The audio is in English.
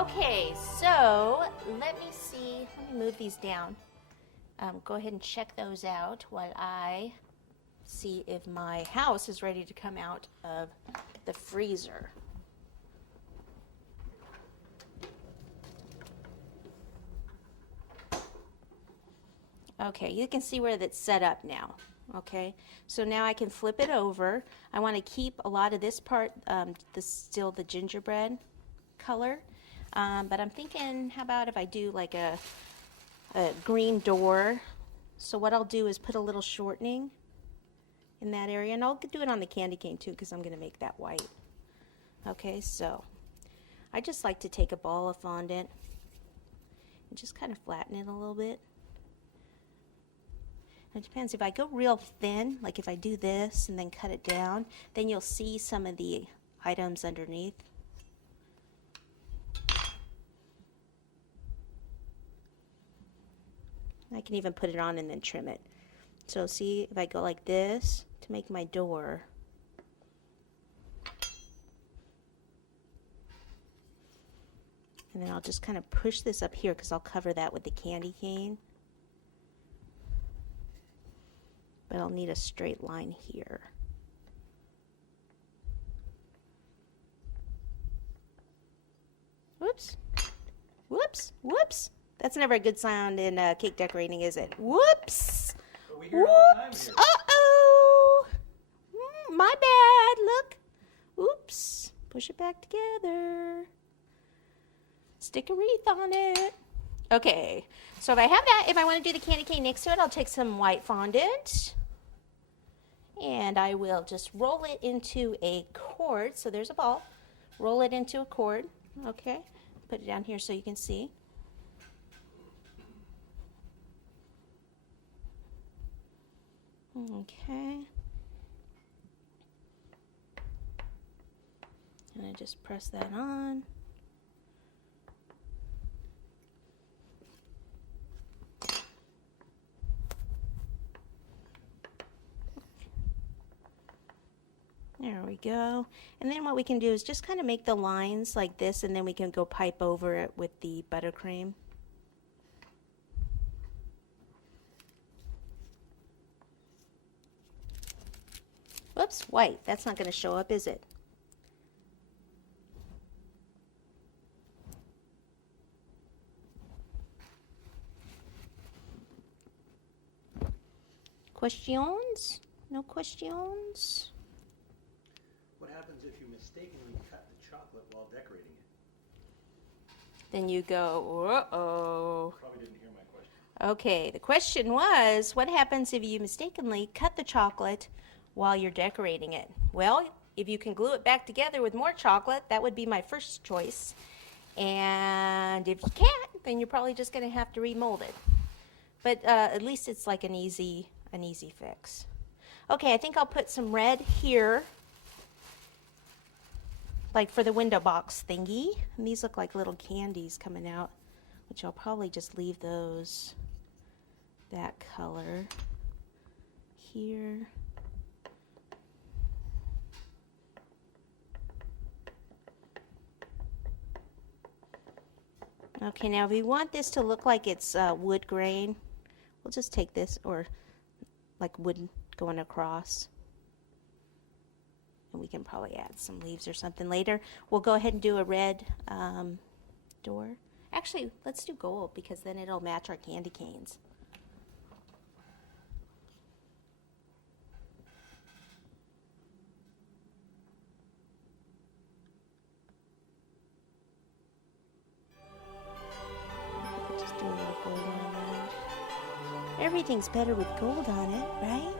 Okay, so let me see. Let me move these down. Go ahead and check those out while I see if my house is ready to come out of the freezer. Okay, you can see where that's set up now. Okay, so now I can flip it over. I want to keep a lot of this part, still the gingerbread color, but I'm thinking, how about if I do like a green door? So what I'll do is put a little shortening in that area, and I'll do it on the candy cane too, because I'm going to make that white. Okay, so I just like to take a ball of fondant and just kind of flatten it a little bit. It depends. If I go real thin, like if I do this and then cut it down, then you'll see some of the items underneath. I can even put it on and then trim it. So see, if I go like this to make my door, and then I'll just kind of push this up here because I'll cover that with the candy cane. But I'll need a straight line here. Whoops. Whoops. Whoops. That's never a good sound in cake decorating, is it? Whoops. But we hear it all the time here. Uh-oh. My bad. Look. Oops. Push it back together. Stick a wreath on it. Okay. So if I have that, if I want to do the candy cane next to it, I'll take some white fondant. And I will just roll it into a cord. So there's a ball. Roll it into a cord. Okay. Put it down here so you can see. Okay. And I just press that on. There we go. And then what we can do is just kind of make the lines like this, and then we can go pipe over it with the buttercream. Whoops, white. That's not going to show up, is it? Questions? No questions? What happens if you mistakenly cut the chocolate while decorating it? Then you go, uh-oh. Probably didn't hear my question. Okay, the question was, what happens if you mistakenly cut the chocolate while you're decorating it? Well, if you can glue it back together with more chocolate, that would be my first choice. And if you can't, then you're probably just going to have to remold it. But at least it's like an easy fix. Okay, I think I'll put some red here, like for the window box thingy. And these look like little candies coming out, which I'll probably just leave those that color here. Okay, now if we want this to look like it's wood grain, we'll just take this, or like wood going across. And we can probably add some leaves or something later. We'll go ahead and do a red door. Actually, let's do gold because then it'll match our candy canes. Just do a little gold on that. Everything's better with gold on it, right?